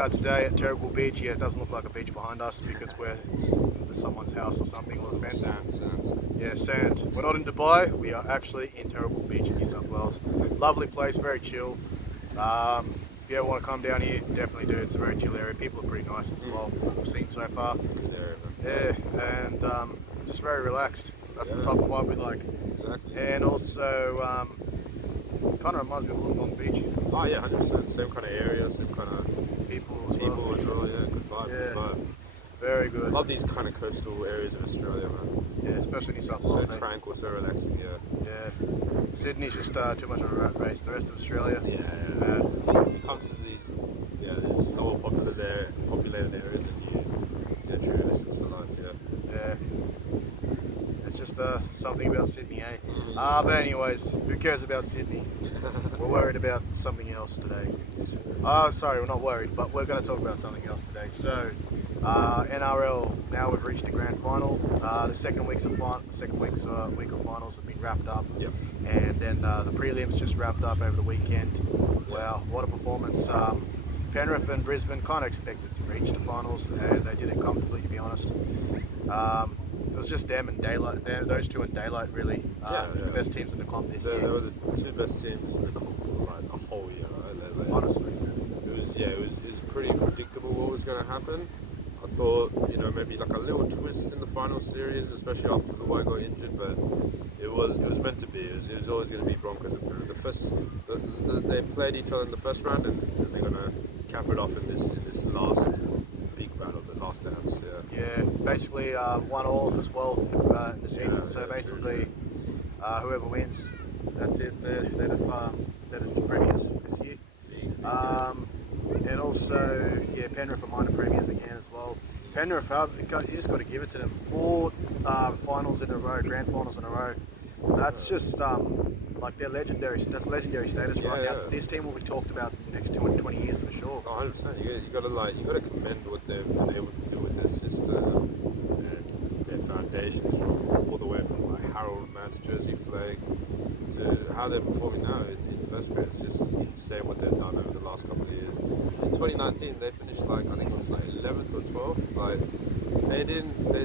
are today at Terrible Beach. Yeah, it doesn't look like a beach behind us because it's someone's house or something, or a fence. Sand. Yeah, sand. We're not in Dubai. We are actually in Terrible Beach in New South Wales. Lovely place, very chill. If you ever want to come down here, definitely do. It's a very chill area. People are pretty nice as well from what we've seen so far. Good area, man. Yeah, and just very relaxed. That's the type of vibe we like. Exactly. And also, kind of reminds me of Long Beach. Oh yeah, 100%. Same kind of area, same kind of People as well. Yeah, good vibe. Yeah. Good vibe. Very good. Love these kind of coastal areas of Australia, man. Yeah, especially New South So Wales. tranquil, so relaxing. Yeah. Yeah. Sydney's just too much of a rat race. The rest of Australia. It comes to these, these lower populated areas, and you true lessons for life. Yeah. It's just something about Sydney, eh? But anyways, who cares about Sydney? We're worried about something else today. Sorry, we're not worried, but we're going to talk about something else today. So, NRL. Now we've reached the grand final. The second week of finals have been wrapped up. Yep. And then the prelims just wrapped up over the weekend. Wow, what a performance! Penrith and Brisbane kind of expected to reach the finals, and they did it comfortably, to be honest. It was just them and Daylight. Those two and Daylight really. The best teams in the comp this year. They were the two best teams in the comp for like the whole year. Right? Honestly, it was pretty predictable what was going to happen. I thought, maybe like a little twist in the final series, especially after Luai got injured, but it was meant to be. It was always going to be Broncos and Penrith. They played each other in the first round, and they're going to cap it off in this last big battle, the last dance. Yeah, basically 1-1 as well in the season. So basically, whoever wins, that's it. They're the premiers this year. And also, Penrith are minor premiers again as well. Penrith, you just got to give it to them. 4 finals in a row, grand finals in a row. That's just like they're legendary. That's legendary status right now. This team will be talked about the next 20 years for sure. 100%. You got to commend what they've been able to do with their system and their foundations from all the way from like Harold Matt's jersey flag to how they're performing now in first grade. It's just insane what they've done over the last couple of years. In 2019, they finished I think it was 11th or 12th.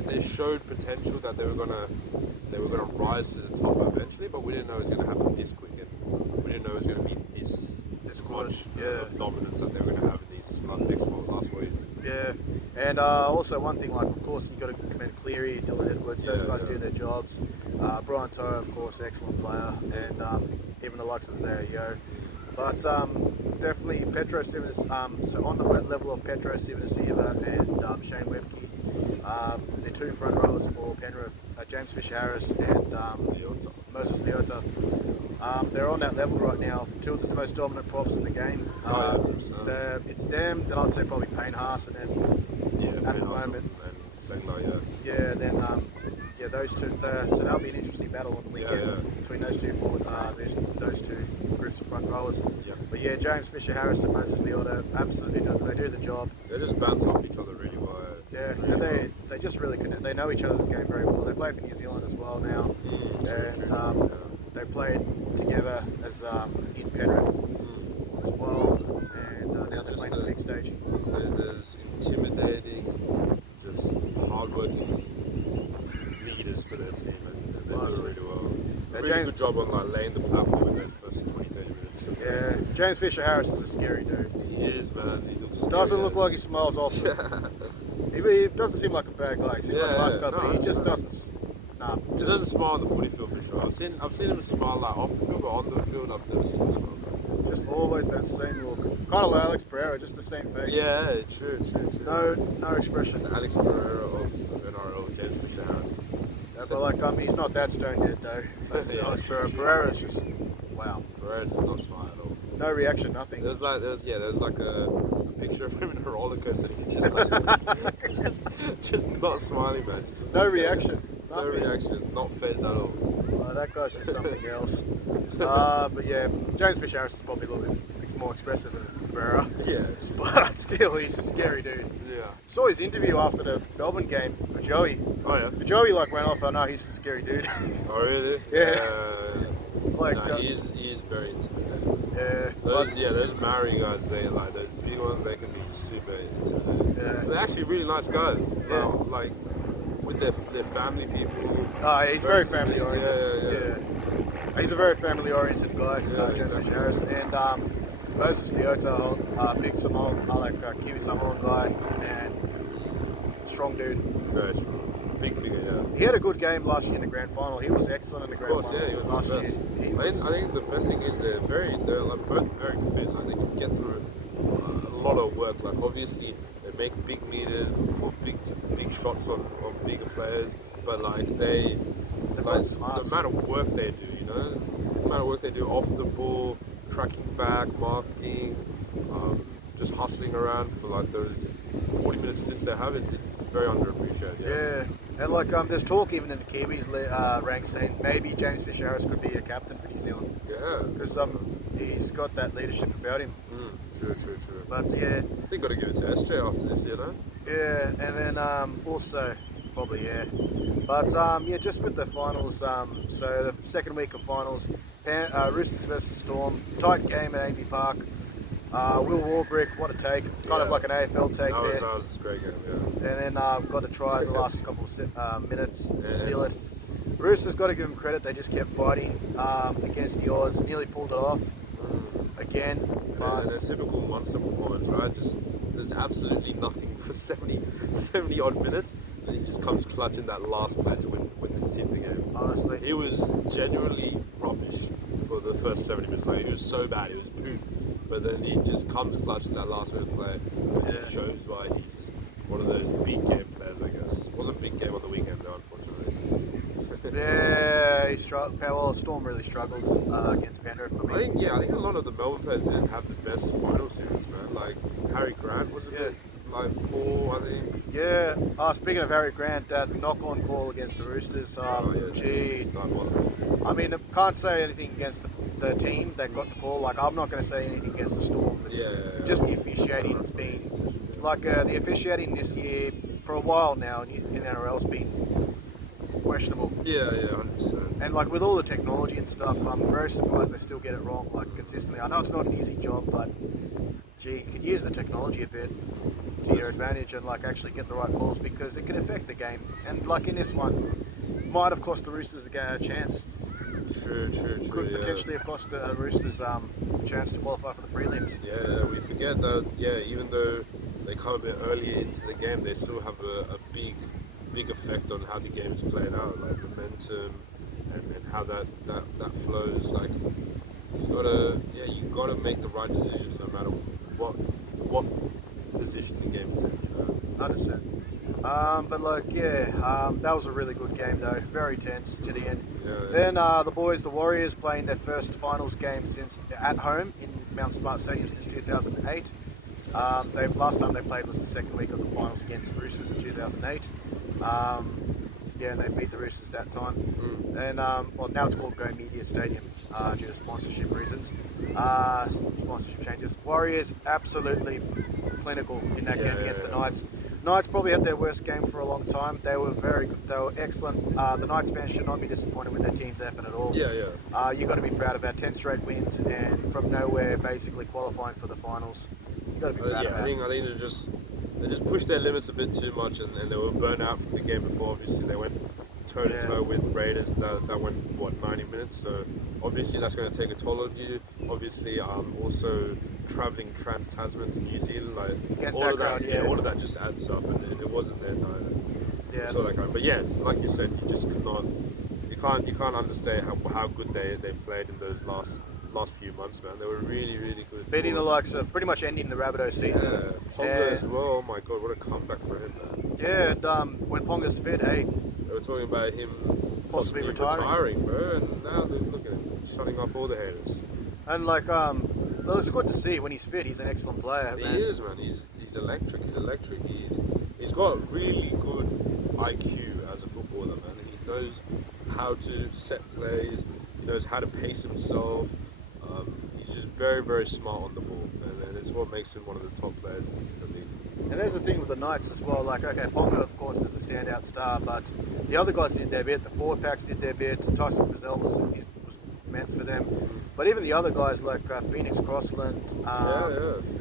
They showed potential that they were gonna rise to the top eventually, but we didn't know it was gonna happen this quick, and we didn't know it was gonna be this much of dominance that they were gonna have in these last 4 years. Yeah, and also one thing, of course, you've got to commend Cleary, Dylan Edwards. Those guys do their jobs. Brian Toa, of course, excellent player, and even the likes of Zaire Yo. But definitely Petro Civoniceva, so on the level of Petro Civoniceva and Shane Webke, the 2 front rowers for Penrith, James Fisher-Harris and Moses Leota. They're on that level right now. 2 of the most dominant props in the game. It's them, then I'd say probably Payne Haas, and then at the moment. Those two. So that'll be an interesting battle on the weekend between those two those 2 groups of front rowers. But James Fisher-Harris and Moses Leota absolutely they do the job. They just bounce off each other really well. And they just really connect. They know each other's game very well. They play for New Zealand as well now, and they played together as in Penrith as well, and now they're playing the big stage. There's intimidating, just hardworking leaders for their team, and they do really well. Really good job on like laying the platform in their first 20-30 minutes. Yeah, James Fisher-Harris is a scary dude. He is, man. He looks doesn't look like he smiles often. He doesn't seem like a bad guy. He seems like a nice guy, but he just doesn't. He doesn't smile on the footy field for sure. I've seen him smile like off the field, but on the field I've never seen him smile. Just always that same look. Kind of like Alex Pereira, just the same face. Yeah, true. No expression. Alex Pereira of NRL, James Fisher-Harris. But he's not that stone dead though. Alex Pereira's just wow. Pereira does not smile at all. No reaction, nothing. There was like a picture of him in a roller coaster. He's just like just not smiling, man. No reaction. No reaction. Not phased at all. That guy's just something else. But James Fisher-Harris is probably a little bit more expressive than Pereira. Yeah. But still, he's a scary dude. Yeah. Saw his interview after the Melbourne game with Joey. Oh yeah. Joey went off. I know he's a scary dude. Oh really? Yeah. Like, No, he is very intimidating. yeah, Those Maori guys, they like those big ones. They can be super intimidating. yeah. They're actually really nice guys. Yeah. Like with their family people. He's very sweet. family oriented. Yeah. He's a very family oriented guy, James exactly. Fish-Harris. And Moses Leota, big Samoan, Kiwi Samoan guy, and strong dude. Very strong. Big figure, yeah. He had a good game last year in the grand final. He was excellent in the grand final. Yeah, he was last the best. year. I think the best thing is they're like both very fit. Like they can get through a lot of work. Like obviously they make big meters, put big shots on bigger players, but like the amount of work they do, the amount of work they do off the ball, tracking back, marking, just hustling around for like those 40 minutes since they have it's very underappreciated. Yeah, and like there's talk even in the Kiwis ranks saying maybe James Fish-Harris could be a captain for New Zealand. Yeah. Because he's got that leadership about him. True. But yeah, They got to give it to SJ after this, Yeah, and then also probably but just with the finals. So the second week of finals, Roosters versus Storm, tight game at AB Park. Will Warbrick, what a take, kind of like an AFL take there. That was a great game, yeah. And then got to try in the last couple of minutes to seal it. Roosters got to give them credit, they just kept fighting against the odds, nearly pulled it off again. And a typical monster performance, right? Just there's absolutely nothing for 70 odd minutes, and he just comes clutch in that last play to win this team the game. Honestly, he was genuinely rubbish for the first 70 minutes. Like he was so bad, he was poop. But then he just comes clutch in that last minute play, and it shows why he's one of those big game players, I guess. Wasn't a big game on the weekend though, unfortunately. Yeah, he struggled. Well, Storm really struggled against Penrith for me. I think a lot of the Melbourne players didn't have the best final series, man. Like Harry Grant was a bit like poor, I think. Yeah. Speaking of Harry Grant, that knock-on call against the Roosters. Gee, I mean, I can't say anything against the team that got the call. Like, I'm not going to say anything against the Storm. It's just the officiating. It's been like the officiating this year for a while now in NRL's been questionable. Yeah, 100%. And like with all the technology and stuff, I'm very surprised they still get it wrong like consistently. I know it's not an easy job, but gee, you could use the technology a bit to your advantage and like actually get the right calls because it can affect the game. And like in this one, might have cost the Roosters a chance. True. Could potentially have cost the Roosters chance to qualify for the prelims. Yeah, we forget that. Yeah, even though they come a bit earlier into the game, they still have a big effect on how the game is played out, like momentum and how that flows. Like you gotta make the right decisions no matter what position the game is in. 100%. But like that was a really good game though, very tense to the end. Then the boys, the Warriors, playing their first finals game since at home in Mount Smart Stadium since 2008. Last time they played was the second week of the finals against the Roosters in 2008. And they beat the Roosters that time. And now it's called Go Media Stadium due to sponsorship reasons, sponsorship changes. Warriors absolutely clinical in that game against the Knights. Knights probably had their worst game for a long time. They were very good. They were excellent. The Knights fans should not be disappointed with their team's effort at all. You got to be proud of our 10 straight wins and from nowhere basically qualifying for the finals. You got to be proud of that. I think they just pushed their limits a bit too much, and they were burnt out from the game before. Obviously, they went toe to toe with Raiders. That went 90 minutes. So obviously that's going to take a toll on you. Obviously, also traveling trans-Tasman to New Zealand, like against all that of crowd, that, all of that just adds up, and it wasn't there neither. So like, but yeah, like you said, you just cannot, you can't understand how good they played in those last few months, man. They were really good. Beating the likes of pretty much ending the Rabbitoh season. Ponga as well. Oh my god, what a comeback for him, man. Yeah, and when Ponga's fit, hey. They were talking about him possibly retiring, bro, and now they're looking at him, shutting up all the haters. And like, well, it's good to see when he's fit. He's an excellent player. He is, man. He's electric. He's got really good IQ as a footballer, man. He knows how to set plays. He knows how to pace himself. He's just very smart on the ball, and it's what makes him one of the top players in the league. And there's the thing with the Knights as well. Like, okay, Ponga, of course, is a standout star, but the other guys did their bit. The forward packs did their bit. Tyson Frizzell was immense for them. But even the other guys like Phoenix Crossland,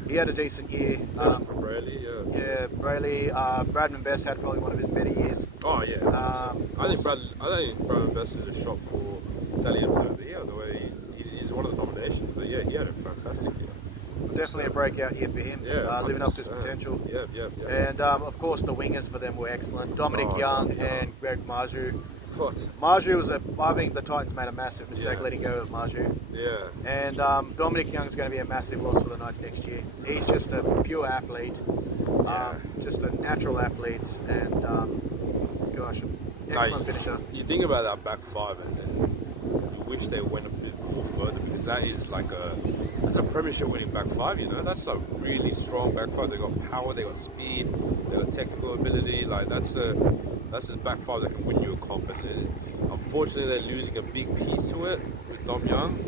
he had a decent year. From Brayley, Yeah, Brayley. Bradman Best had probably one of his better years. Oh yeah. I think Bradman Best is a shot for Dally M7 of the year. The way he's one of the nominations, but yeah, he had a fantastic year. Definitely a breakout year for him, living up to his potential. Yeah. And of course, the wingers for them were excellent. Dominic Young and Greg Marju. What? Marju was I think the Titans made a massive mistake letting go of Marju. Yeah. And Dominic Young's going to be a massive loss for the Knights next year. He's just a pure athlete, just a natural athlete, and gosh, excellent finisher. You think about that back five, and you wish they went a bit more further, because that's a premiership winning back five. You know, that's a really strong back five. They got power, they got speed, they got technical ability. Like that's his back five that can win you a comp. And unfortunately, they're losing a big piece to it with Dom Young.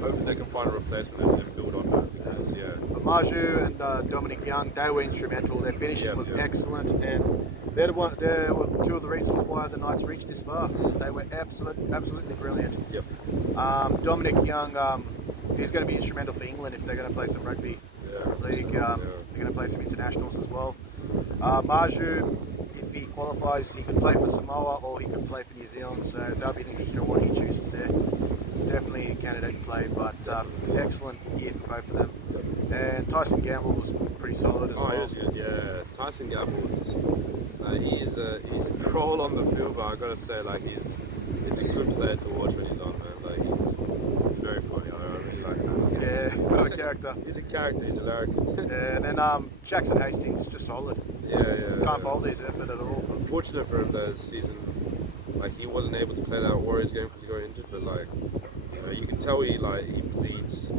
Hopefully, they can find a replacement and build on that. Because, But Marju and Dominic Young, they were instrumental. Their finishing was excellent, and they're two of the reasons why the Knights reached this far. They were absolutely brilliant. Yep. Dominic Young, he's going to be instrumental for England if they're going to play some rugby league. They're going to play some internationals as well. Marju, if he qualifies, he could play for Samoa or he could play for New Zealand, so that'll be an interesting one he chooses there. Definitely a candidate to play, but excellent year for both of them. And Tyson Gamble was pretty solid as well. He was good, yeah. Tyson Gamble he's a troll on the field, but I gotta say, he's a good player to watch when he's on, man. He's very funny. I really like Tyson Gamble. Yeah, what a character. He's a character. He's hilarious. And then Jackson Hastings, just solid. Can't fault his effort at all. Unfortunate for him this season, he wasn't able to play that Warriors game because he got injured. But you can tell he bleeds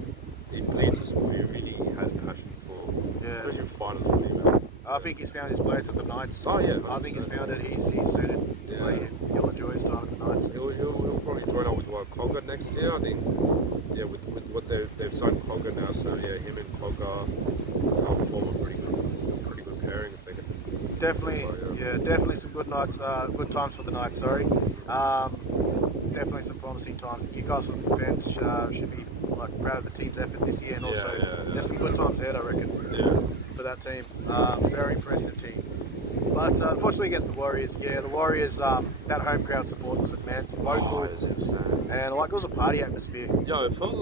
the sport. He really has passion for, especially finals for me, man. I think he's found his place at the Knights. Oh yeah, 100%. I think he's found it. He's suited. He'll enjoy his time at the Knights. He'll probably join up with Clogger next year. I think. Yeah, with what they've signed Clogger now, so yeah, him and Clogger help form a pretty good pairing if they can. Definitely, definitely some good nights, good times for the Knights. Sorry, definitely some promising times. Newcastle fans should be proud of the team's effort this year, and also there's some good times ahead, I reckon, for that team. Very impressive team. But unfortunately against the Warriors, the Warriors, that home crowd support was immense, vocal, it was insane. And it was a party atmosphere. Yo, it felt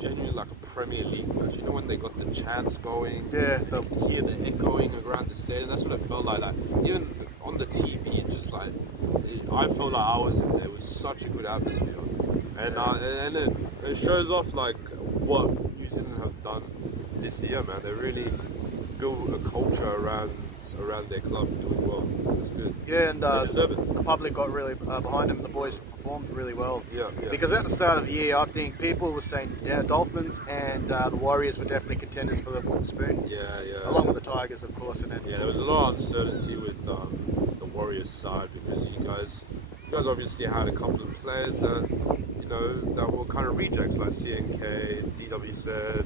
genuinely like a Premier League match. You know when they got the chants going, Yeah, you could hear the echoing around the stadium. That's what it felt like. Even on the TV, I felt like I was in there. It was such a good atmosphere, and it shows off what New Zealand have done this year, man. They really built a culture around their club doing well. It was good. Yeah, and the public got really behind them. The boys performed really well. Yeah. Because at the start of the year, I think people were saying, Dolphins and the Warriors were definitely contenders for the wooden spoon. Yeah. Along with the Tigers, of course. And then there was a lot of uncertainty with the Warriors side, because you guys obviously had a couple of players that were kind of rejects, like CNK, DWZ,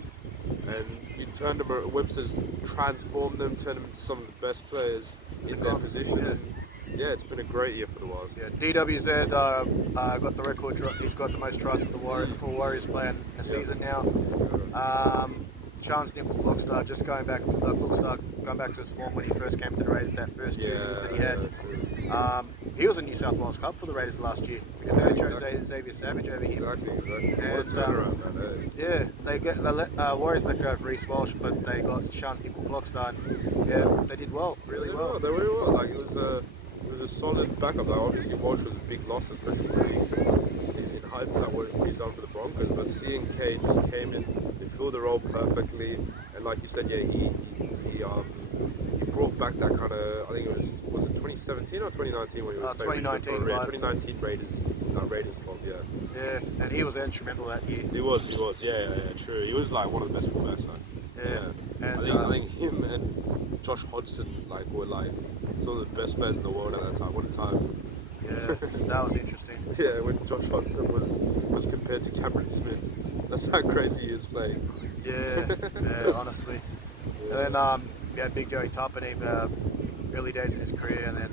and you turned them. Webster's transformed them, turned them into some of the best players in their position. And it's been a great year for the Warriors. Yeah, DWZ got the record. He's got the most tries for the Warriors player in a season now. Chance Nickel Clockstar just going back to his form when he first came to the Raiders. That first 2 years that he had. He was in New South Wales Cup for the Raiders last year because they chose Xavier Savage over him. Exactly. And, what a turnaround, man. They Warriors let go of Reece Walsh, but they got Chance Nickel Clockstar. They did well, really well. They really well. It was a solid backup. Obviously Walsh was a big loss, especially seeing in hindsight what he's done for the Broncos. But seeing K just came in, he filled the role perfectly, and like you said, he brought back that kind of, I think it was it 2017 or 2019 when he was playing 2019 Raiders form, Yeah, and he was instrumental that year. He was, true. He was one of the best fullbacks, And I think him and Josh Hodgson were some of the best players in the world at that time. What a time! Yeah, that was interesting. Yeah, when Josh Hodgson was compared to Cameron Smith, that's how crazy he is playing. Yeah, honestly. And then we had Big Joey Tuppeny, early days in his career, and then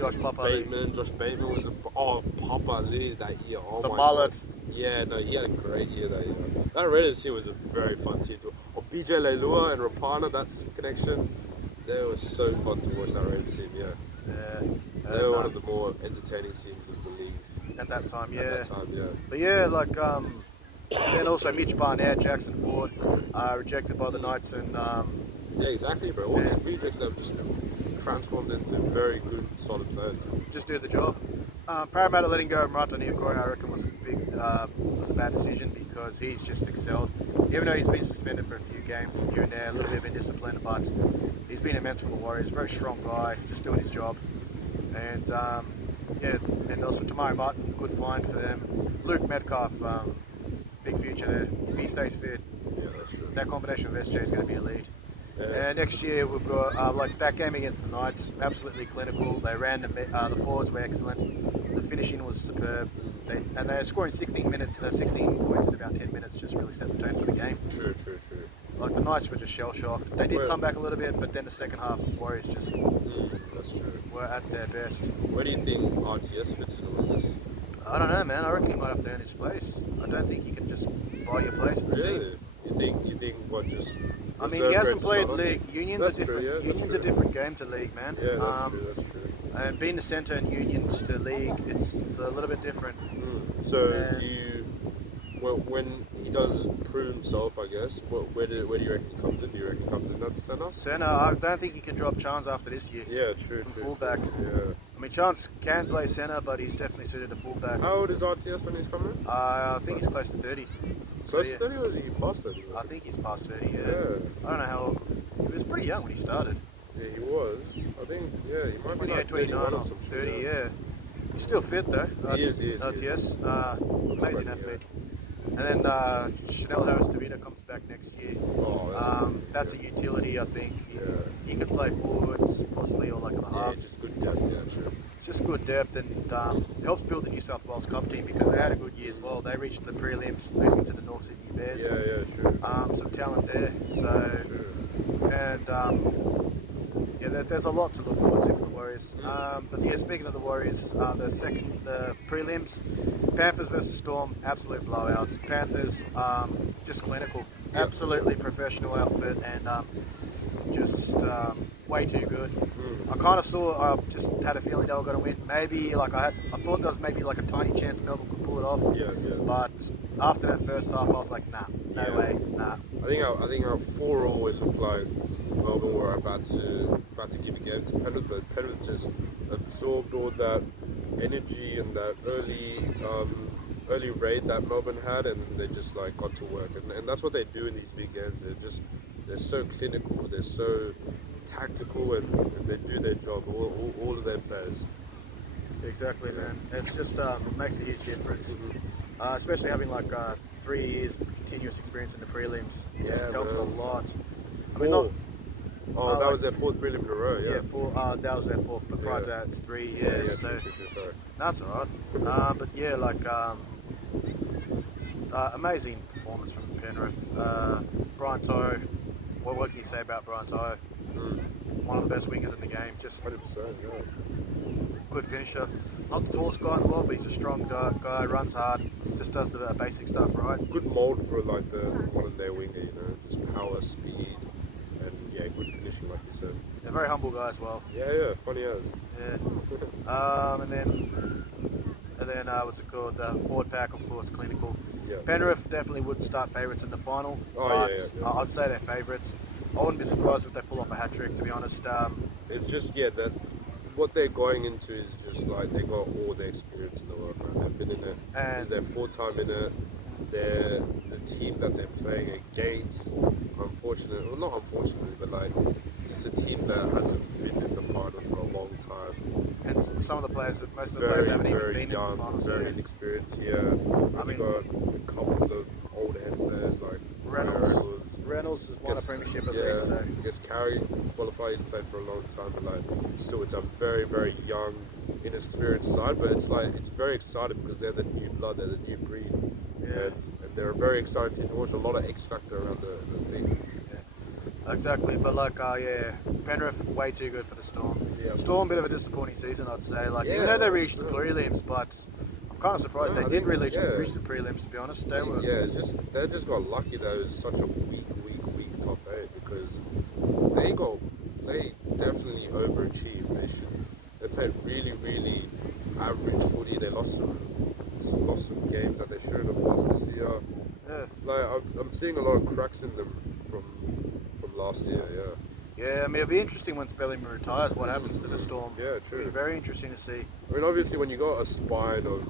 Josh Papa. Josh Bateman was Papa Lee that year. Oh The my mullet. God. Yeah, no, he had a great year that year. That Raiders team was a very fun team too. Oh, BJ Leilua and Rapana, that's connection. They were so fun to watch, that Raiders team. Yeah, they were one of the more entertaining teams of the league at that time. at that time. Yeah. But yeah, like and then also Mitch Barnett, Jackson Ford, rejected by the Knights, and Yeah, exactly, bro. All these rejects have just been transformed into very good, solid players. just do the job. Parramatta letting go of Marta Niokoi, I reckon, was a bad decision because he's just excelled. Even though he's been suspended for a few games here and there, a little bit of indiscipline, but he's been immense for the Warriors. Very strong guy, just doing his job. And and also Tamari Martin, good find for them. Luke Metcalf, big future there. If he stays fit, That's true. that combination of SJ is going to be a lead. Yeah. And next year we've got like that game against the Knights, absolutely clinical. They ran the forwards were excellent. The finishing was superb. They're scoring 16 points in about 10 minutes. Just really set the tone for the game. True. Like the Knights were just shell shocked. They did come back a little bit, but then the second half, Warriors just That's true. were at their best. Where do you think RTS fits in all this? I don't know, man. I reckon he might have to earn his place. I don't think you can just buy your place in the team. You think what just? I mean, he hasn't played league. Unions That's are different. true, yeah, Unions are a different game to league, man. Yeah, that's true. And being the centre in Unions to league, it's a little bit different. So do you? Well, when he does prove himself, I guess. Where do you reckon he comes in? Do you reckon he comes in at the centre? Centre, I don't think he can drop Chance after this year. Yeah, true. From fullback. Yeah. I mean, Chance can play centre, but he's definitely suited to fullback. How old is RTS when he's coming in? I think he's close to 30. Close to 30 or is he past 30? I think he's past 30, Yeah. I don't know how old. He was pretty young when he started. Yeah, he was. I think, yeah, he might be 28, like 29 31 or or something. 30, yeah. He's still fit though. He is. RTS, amazing athlete. And then Chanel Harris-Davida comes back next year. Oh, that's a utility, I think. He could play forwards, possibly, or like in the yeah, halves. it's just good depth, yeah, true. It's just good depth, and it helps build the New South Wales Cup team because they had a good year as well. They reached the prelims, losing to the North Sydney Bears. Yeah, true. Some talent there. So, True. and there's a lot to look forward to for the Warriors. But yeah, speaking of the Warriors, the prelims, Panthers versus Storm, absolute blowouts. Panthers, just clinical, absolutely professional outfit, and just way too good. I kind of just had a feeling they were going to win. Maybe I thought there was maybe like a tiny chance Melbourne could pull it off. Yeah. But after that first half, I was like, nah, no way, nah. I think our 4-all, it looked like Melbourne were about to give again to Penrith, but Penrith just absorbed all that energy and that early raid that Melbourne had, and they just like got to work, and that's what they do in these big games. They're so clinical, they're so tactical, and they do their job. All of their players. Exactly, man. It's just makes a huge difference, especially having 3 years continuous experience in the prelims. It just helps a lot. That was their 4th prelim in a row. Yeah, that was their 4th, but prior to that, it's 3 years. True, sorry. That's alright. But yeah, amazing performance from Penrith. Brian Toe, what can you say about Brian Toe? One of the best wingers in the game. Just 100%. Yeah. Good finisher. Not the tallest guy in the world, but he's a strong guy. Runs hard. Just does the basic stuff right. Good mold for the modern day winger. Just power, speed, and good finishing, like you said. A very humble guy as well. Yeah, funny as. Yeah. And then what's it called? Forward pack, of course, clinical. Yeah. Penrith definitely would start favourites in the final. I'd say they're favourites. I wouldn't be surprised if they pull off a hat trick, to be honest. It's just that what they're going into is just like they got all the experience in the world, right? They've been in it. It's their 4th time in it. They're the team that they're playing against. Not unfortunately, but it's a team that hasn't been in the finals for a long time. And some of the players, most of the players haven't even been in the finals. Very inexperienced, yeah. We've got a couple of old head players like Reynolds has won a premiership at least. So. I guess Carey qualified, he's played for a long time, but still it's a very, very young, inexperienced side, but it's very exciting because they're the new blood, they're the new breed. Yeah. And they're a very exciting team to watch, a lot of X factor around the thing. Yeah. Exactly, but Penrith way too good for the Storm. Storm, bit of a disappointing season, I'd say. Like, even Yeah, though they reached the sure. prelims, but I'm kind of surprised No, they I did think- really yeah. reach the prelims, to be honest. They were, Yeah, it's just they just got lucky that it was such a weak top 8 because they definitely overachieved. They played really average footy. They lost some games that they shouldn't have lost this year. yeah. Like I'm seeing a lot of cracks in them from last year. Yeah, I mean, it'll be interesting once Bellingham retires what happens to the Storm. Yeah, true. It'll be very interesting to see. I mean, obviously, when you got a spine of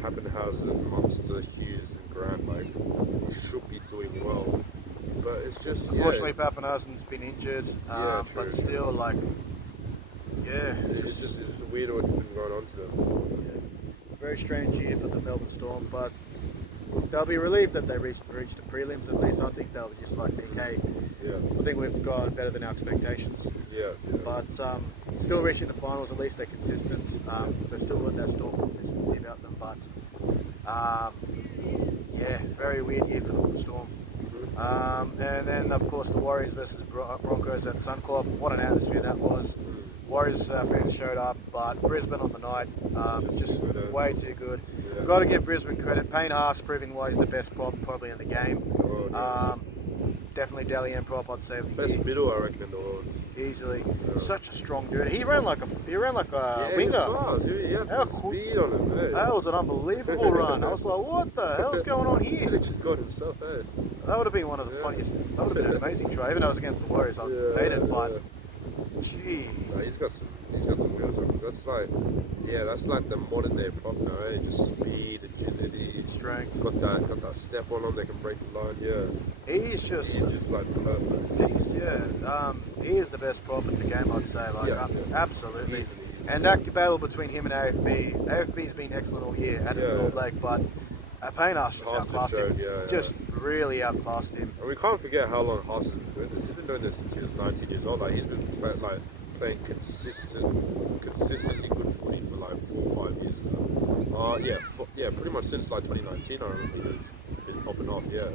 Pappenhausen and Munster, Hughes, and Grant, like you should be doing well. But it's just Unfortunately, Pappenhausen's been injured, Yeah, true, but still, like, yeah, it's just weird what's been going on to them. very strange year for the Melbourne Storm, but they'll be relieved that they reached the prelims at least. I think they'll just like think, hey, Yeah, I think we've gone better than our expectations. yeah. But still reaching the finals, at least they're consistent. They've still got that Storm consistency about them, but yeah, very weird year for the Storm. And then, of course, the Warriors versus Broncos at Suncorp. What an atmosphere that was. Warriors fans showed up, but Brisbane on the night, just way too good. Yeah. Got to give Brisbane credit. Payne Haas proving why he's the best prop probably in the game. Oh, yeah. Definitely Dally M prop, I'd say. Of the Best year. middle, I reckon, in the world. Easily. Yeah. Such a strong dude. He ran like a Yeah, winger. he was fast. He had How some speed on him, eh? That was an unbelievable run. I was like, what the hell's going on He should here? have just got himself, eh? That would have been one of the Yeah. funniest. That would have been an amazing try. Even though it was against the Warriors, I hate it, but gee. No, he's got some wheels on him. That's like the modern day prop now, eh? Just speed, agility, Strength. got that step on him. They can break the line. Yeah, He's just like perfect. he is the best prop in the game, I'd say. Like, Yeah. absolutely. Easily. And that battle between him and AFB's been excellent all year. Adam Yeah. Blake, but Payne Haas just Haas just outclassed him. showed, yeah. Just really outclassed him. And we can't forget how long Haas has been doing this. He's been doing this since he was 19 years old. Like he's been playing consistently good footy for like 4 or 5 years now. Pretty much since like 2019. I remember he's popping off. Yeah,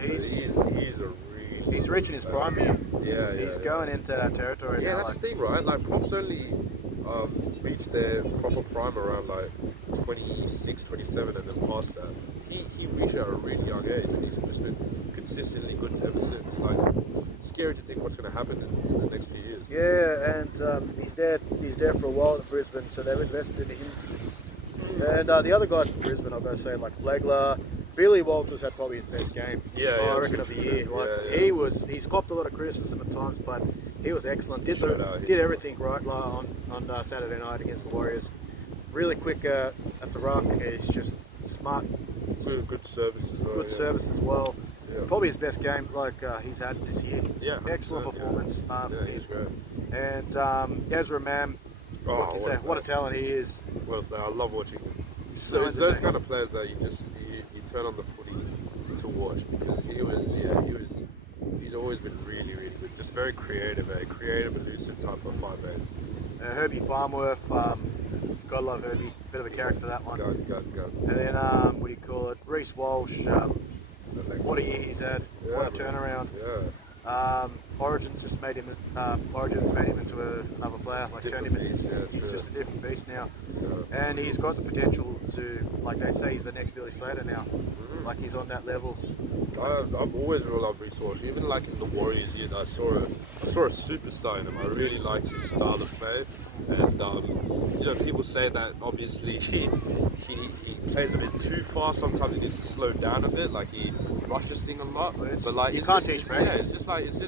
he's a really He's reaching his prime here. Yeah, He's going into that territory Yeah, now. that's the thing, right? Like props only reach their proper prime around like 26, 27 and then past that. He reached it at a really young age and he's just been consistently good ever since. Like, scary to think what's going to happen in the next few years. Yeah, and he's there for a while at Brisbane, so they've invested in him. And the other guys from Brisbane, I've got to say, like Flegler, Billy Walters had probably his best game. I reckon of the year. Like he's copped a lot of criticism at times, but he was excellent. Did everything right on Saturday night against the Warriors. Really quick at the ruck. He's just smart. Good service as well. Good service as well. Yeah. Probably his best game he's had this year. Yeah, Excellent 100%, performance for him. he's great. And Ezra Mam, what a talent he is. What a player. I love watching him. So It's those entertaining. kind of players that you turn on the footy to watch because he's always been really good. Just very creative, elusive type of 5'8". Herbie Farmworth, gotta love Herbie. Bit of a character, that one. Gun. And then, what do you call it? Reece Walsh. What a year he's had. Yeah, what a man. turnaround. Yeah. Origin's made him into another player. Like turned him Different beast, yeah, he's true. just a different beast now. Yeah. And he's got the potential to, like they say, he's the next Billy Slater now. Like he's on that level. I've always really loved Reece Walsh. Even like in the Warriors years, I saw a superstar in him. I really liked his style of play, and people say that obviously he plays a bit too fast. Sometimes he needs to slow down a bit. Like he rushes things a lot. But like you can't teach pace. Yeah, it's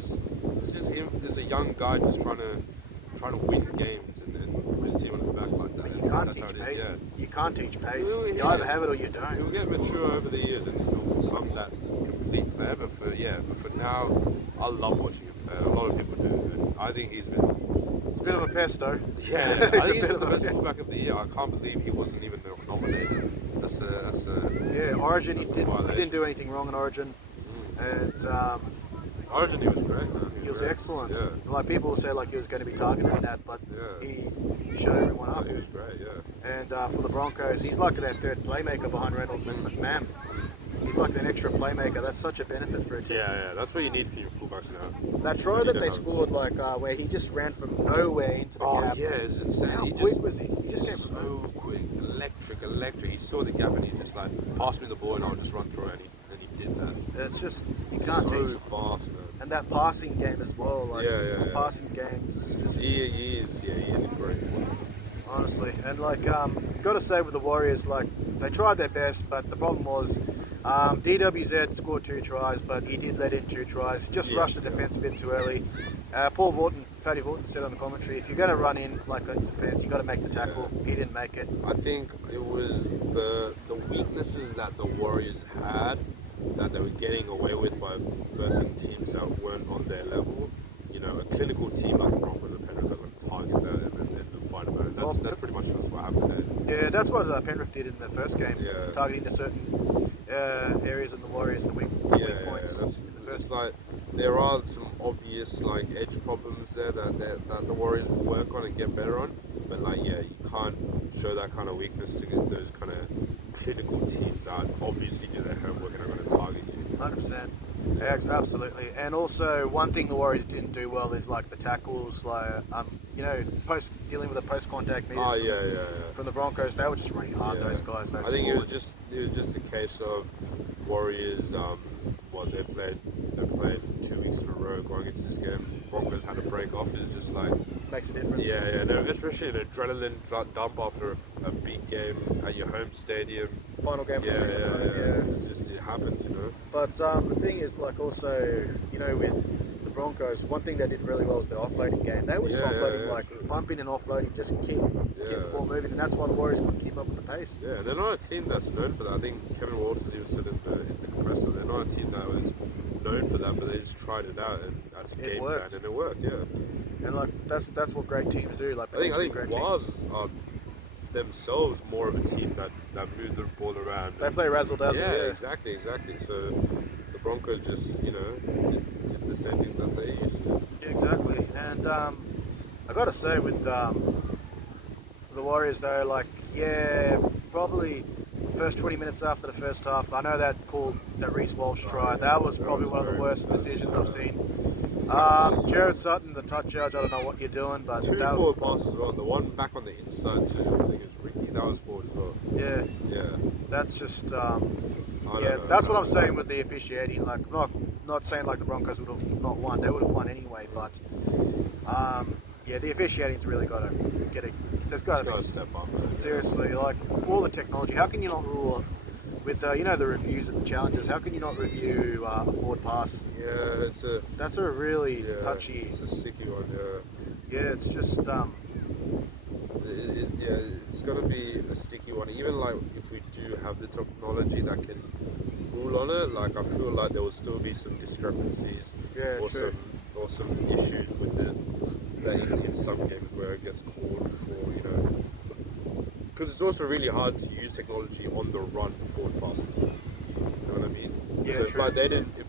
just him as a young guy just trying to win games and put his team on his back like that. You can't That's how teach it is, pace. yeah. You can't teach pace. Well, You yeah. either have it or you He'll don't. get mature over the years and he'll become that complete player. But for now, I love watching him play. A lot of people do, and I think he's been. It's a bit of a pest though. Yeah, He's I a think he's bit been of the a best pest. fullback of the year. I can't believe he wasn't even nominated. That's Yeah, Origin, he That's a didn't violation. do anything wrong in Origin. And Origin. He was great, man. he was great. excellent. Yeah. Like people will say like he was going to be targeted in that, but Yeah. he showed everyone up. He was great, yeah. And for the Broncos, he's like their third playmaker behind Reynolds and McMahon. He's like an extra playmaker. That's such a benefit for a team. Yeah, that's what you need for your fullbacks now. That try that they scored, like where he just ran from nowhere into the gap. Yeah, it's insane. How quick was he? He just came so quick, electric. He saw the gap and he just like passed me the ball and I'll just run through it. And he did that. It's just you can't so teach. fast, man. And that passing game as well. Like his yeah. passing game is just He is a great player. honestly. And like got to say with the Warriors, like they tried their best, but the problem was DWZ scored 2 tries, but he did let in 2 tries. Just rushed the defence a bit too early. Fatty Vorton said on the commentary, if you're going to run in like a defence, you got to make the tackle. He didn't make it. I think it was the weaknesses that the Warriors had that they were getting away with by versing teams that weren't on their level. You know, a clinical team like the Broncos or Penrith are going to target that and find them out. That's pretty much what happened there. Yeah, that's what Penrith did in the first game, Yeah. targeting the certain areas of the Warriors, the weak points. It's like there are some obvious like edge problems there that the Warriors will work on and get better on, but like you can't show that kind of weakness to get those kind of clinical teams that obviously do their homework and are going to target you. 100%. Yeah, absolutely. And also, one thing the Warriors didn't do well is like the tackles, like dealing with the post-contact meters from the Broncos. They were just running hard. Those guys. I think it was just a case of Warriors. They played 2 weeks in a row going into this game. Broncos had a break off. It's just like makes a difference. No, especially an adrenaline dump after a big game at your home stadium. Final game of the season. It's just it happens, you know. But the thing is, like, also, you know, with the Broncos, one thing they did really well was the offloading game. They were just offloading, like bumping and offloading, just keep the ball moving, and that's why the Warriors couldn't keep up with the pace. Yeah, they're not a team that's known for that. I think Kevin Walters even said in the compressor, they're not a team that was known for that, but they just tried it out and as a game plan, and it worked. Yeah, and like that's what great teams do. Like I think Waz are themselves more of a team that move the ball around. They play razzle dazzle. Yeah, exactly. So the Broncos just did the same thing that they used to. Yeah, exactly. And I got to say with the Warriors though, like probably first 20 minutes after the first half, I know that Reece Walsh try. That was probably one of the worst decisions I've seen. Jared Sutton, the touch judge, I don't know what you're doing, but 2 forward passes as well. The one back on the inside too, I think it was Ricky. That was forward as well. Yeah. That's just that's what I'm saying with the officiating. Like, not saying like the Broncos would have not won. They would have won anyway, but the officiating's really got to get a. There's got to be step up. Seriously, like all the technology. How can you not rule with the reviews and the challenges? How can you not review a forward pass? Yeah, that's a really touchy. It's a sticky one. Yeah, it's just it's gonna be a sticky one. Even like if we do have the technology that can rule on it, like I feel like there will still be some discrepancies or some issues with it that in some games where it gets called for, because it's also really hard to use technology on the run for forward passes. You know what I mean? Yeah, so true. if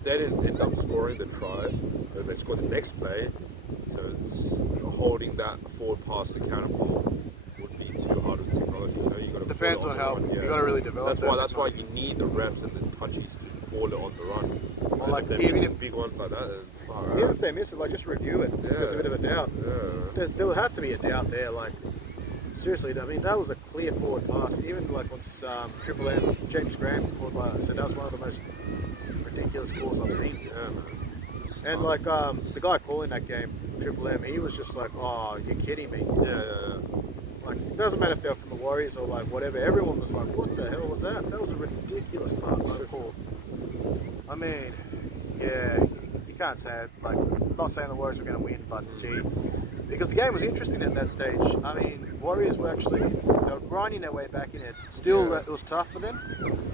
they didn't end up scoring the try, and they scored the next play, holding that forward pass accountable would be too hard with technology. You got to depends on how you got to really develop. That's why you need the refs and the touchies to call it on the run. Well, like if they're missing big ones like that, even if they miss it, like just review it. If there's a bit of a doubt. Yeah. There will have to be a doubt there. Like seriously, I mean that was a clear forward pass. Even like once Triple M James Graham called by us, so that was one of the most ridiculous calls I've seen. And like the guy calling that game, Triple M, he was just like, "Oh, you're kidding me." Yeah. Like it doesn't matter if they're from the Warriors or like whatever. Everyone was like, "What the hell was that? That was a ridiculous call." I mean, you can't say it. Like, not saying the Warriors were going to win, but gee, because the game was interesting at that stage. I mean, Warriors were grinding their way back in it. Still, it was tough for them.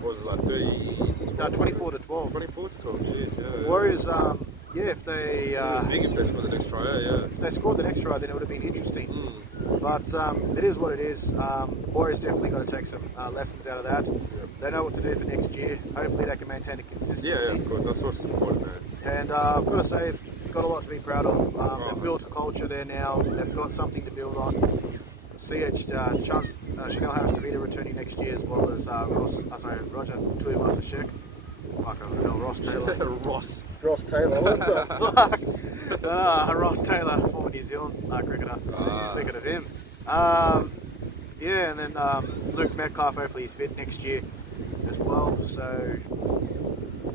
What was it, like 30 to 12? No, 24 to 12. 24 to 12, jeez, yeah. Warriors, if they... big if they scored the next try, yeah. If they scored the next try, then it would have been interesting. But it is what it is. Warriors definitely got to take some lessons out of that. They know what to do for next year. Hopefully they can maintain a consistency. Yeah, of course. That's what's important, man. And I've got to say, got a lot to be proud of. They've built a culture there now. They've got something to build on. Chanel Harris-Tavita returning next year, as well as Roger Tuivasa-Sheck. Fuck, I don't know, Ross Taylor. Ross. Ross Taylor, what the fuck? Ross Taylor, former New Zealand cricketer. Thinking of him. Yeah, and then Luke Metcalf, hopefully he's fit next year as well. So,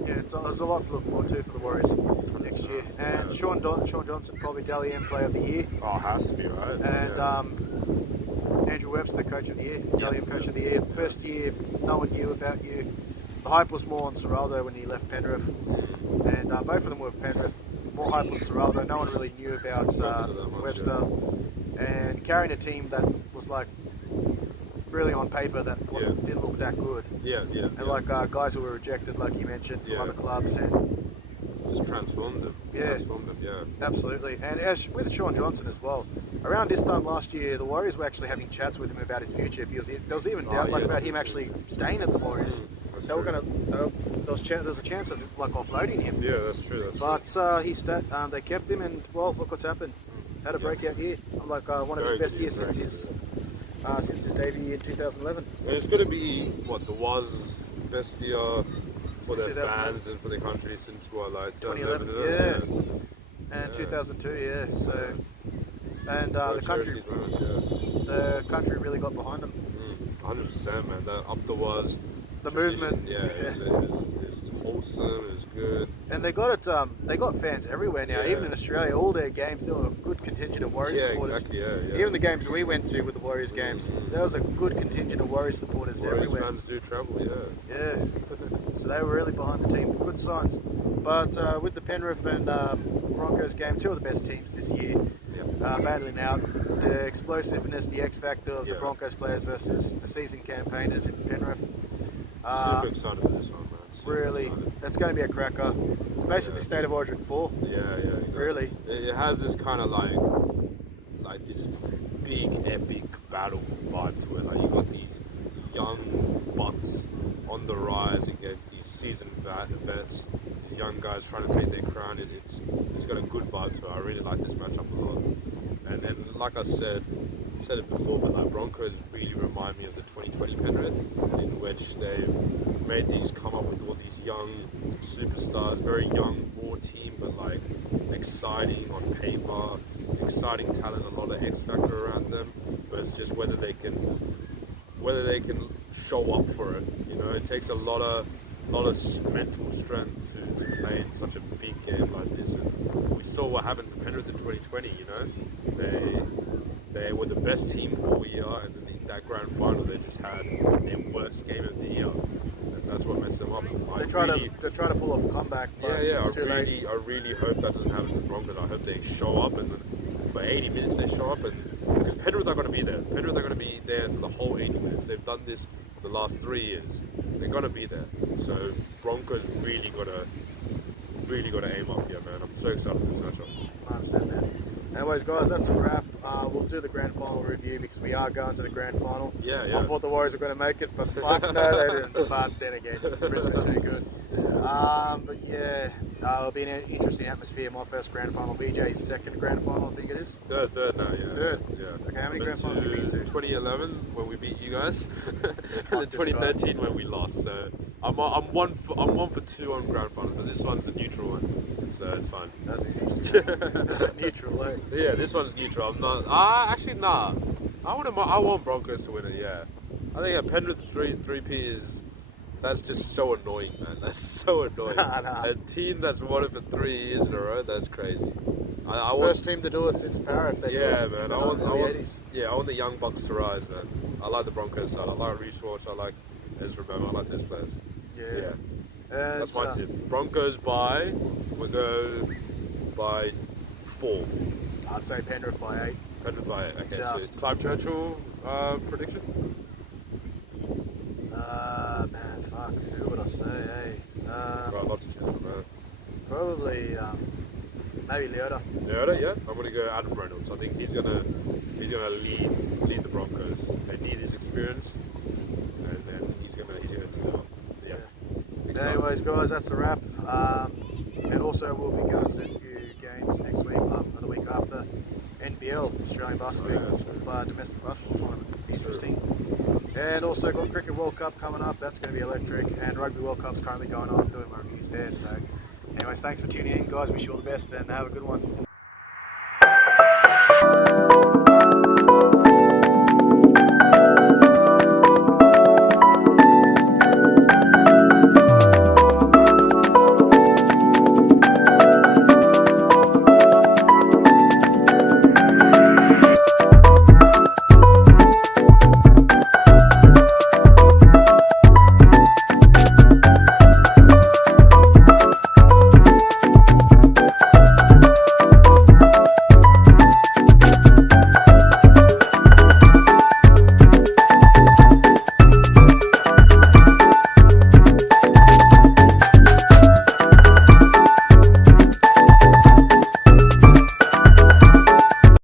yeah, there's a lot to look forward to for the Warriors next year. And Sean Johnson, probably Dally M Player of the Year. Oh, has to be, right? And Andrew Webster, Coach of the Year. Dally M Coach of the Year. First year, no one knew about you. The hype was more on Serraldo when he left Penrith. And both of them were Penrith. More hype on Serraldo. No one really knew about Webster. And carrying a team that was like really on paper that didn't look that good. And like guys who were rejected, like you mentioned, from other clubs, and just transformed them. Absolutely. And as with Sean Johnson as well. Around this time last year, the Warriors were actually having chats with him about his future. If he was, there was even doubt about him actually staying at the Warriors. They were gonna. There was a chance of like offloading him. Yeah, that's true. But he they kept him, and well, look what's happened. Had a breakout year, like one of his best years since his debut in 2011. And it's going to be what the was best year for their fans and for the country since what, like 2011, and 2002, So, and the country really got behind them. 100%, man. The up the was the movement. It was wholesome. It was good. And they got it. They got fans everywhere now. Even in Australia, all their games, there were a good contingent of Warriors supporters. Exactly. Even the games we went to with the Warriors games, there was a good contingent of Warriors supporters everywhere. Fans do travel, Yeah. So they were really behind the team. Good signs. But with the Penrith and Broncos game, two of the best teams this year, battling out. The explosiveness, the X factor of the Broncos players versus the season campaigners in Penrith. Super excited for this one, man. Really, that's going to be a cracker. It's basically State of Origin 4. Yeah, exactly. Really. It has this kind of like this big epic battle vibe to it. Like you got these young bucks on the rise against these seasoned vets, these young guys trying to take their crown. It's got a good vibe to it. I really like this matchup a lot. And like I said, I've said it before, but like Broncos really remind me of the 2020 Penrith, in which they've come up with all these young superstars, very young, raw team, but like exciting on paper, exciting talent, a lot of X factor around them. But it's just whether they can show up for it. You know, it takes a lot of mental strength to play in such a big game like this. And we saw what happened to Penrith in 2020. You know, they were the best team all year, and then in that grand final they just had their worst game of the year, and that's what messed them up. They try to pull off a comeback. I really hope that doesn't happen to the Broncos. I hope they show up, and for 80 minutes they show up, and because Penrith are going to be there. Penrith are going to be there for the whole 80 minutes. They've done this for the last 3 years. They're going to be there. So Broncos really got to aim up here, man. I'm so excited for this matchup. I understand that. Anyways, guys, that's a wrap. We'll do the grand final review because we are going to the grand final. Yeah. I thought the Warriors were going to make it, but fuck no, they didn't. But then again, Brisbane too good. But yeah, it'll be an interesting atmosphere. My first grand final, BJ's second grand final, I think it is. Third now, yeah. Third? Yeah. Okay, how many grand finals have you been to? 2011 when we beat you guys, and then 2013 when we lost. So I'm one for two on grand final, but this one's a neutral one, so it's fine. That's interesting. Neutral, eh? Yeah, this one's neutral. I'm not. Actually, nah. I want Broncos to win it. Yeah, I think a Penrith 3P is. That's just so annoying, man. That's so annoying. Nah. A team that's won it for 3 years in a row. That's crazy. I First team to do it since Para. Man. I want the young bucks to rise, man. I like the Broncos side. I like Reece Walsh. I like Ezra Bama. I like those players. Yeah. That's my tip. Broncos we'll go by 4. I'd say Penrith by 8. Penrith by 8. Okay, Just. so Clive Churchill prediction? Man, fuck. Who would I say, eh? Got a lot to choose from, man. Probably, maybe Leota. Leota, yeah. I'm gonna go Adam Reynolds. I think he's gonna lead the Broncos. They need his experience, and then he's gonna do that. Yeah. Anyways, guys, that's the wrap. And also we'll be going to a few games next week, or the week after. NBL, Australian Basketball, domestic basketball tournament. Interesting. And also got Cricket World Cup coming up. That's going to be electric. And Rugby World Cup's currently going on. Doing my reviews there. So, anyways, thanks for tuning in, guys. Wish you all the best and have a good one.